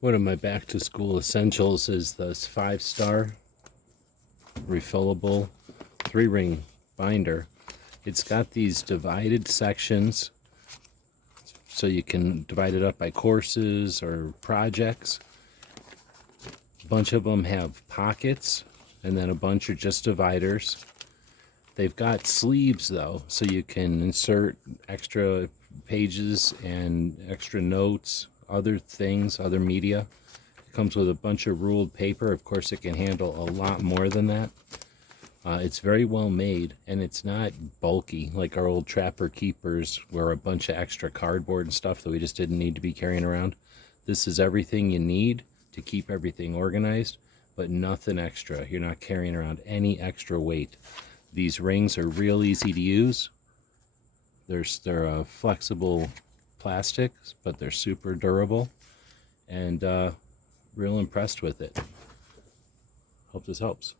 One of my back to school essentials is this 5-star refillable 3-ring binder. It's got these divided sections so you can divide it up by courses or projects. A bunch of them have pockets, and then a bunch are just dividers. They've got sleeves though, so you can insert extra pages and extra notes, other things, other media. It comes with a bunch of ruled paper. Of course, it can handle a lot more than that. It's very well made, and it's not bulky like our old Trapper Keepers, where a bunch of extra cardboard and stuff that we just didn't need to be carrying around. This is everything you need to keep everything organized, but nothing extra. You're not carrying around any extra weight. These rings are real easy to use. They're flexible plastics, but they're super durable, and real impressed with it. Hope this helps.